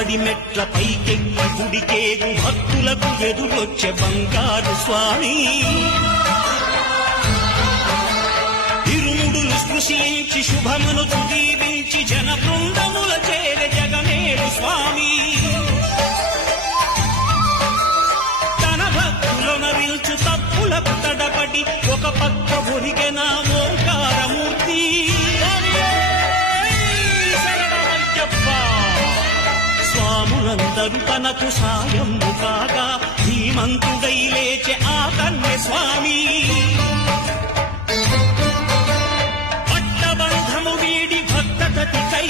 పడి మెట్ల పైకెక్కి గుడికేగు భక్తులకు ఎదురొచ్చే బంగారు స్వామి. ఇరుముడులు స్పృశించి శుభమును దీవించి జన బృందముల చేరే జగమేడు స్వామి. తన భక్తులొనరిల్చు తప్పులకు తడబడి ఒక పక్క ఒరిగెన ఓంకారమూర్తి. స్వాములందరూ తనకు సాయము కాగా ధీమంతుడై లేచే ఆ కన్య స్వామి. పట్టబంధము వీడి భక్తతతికై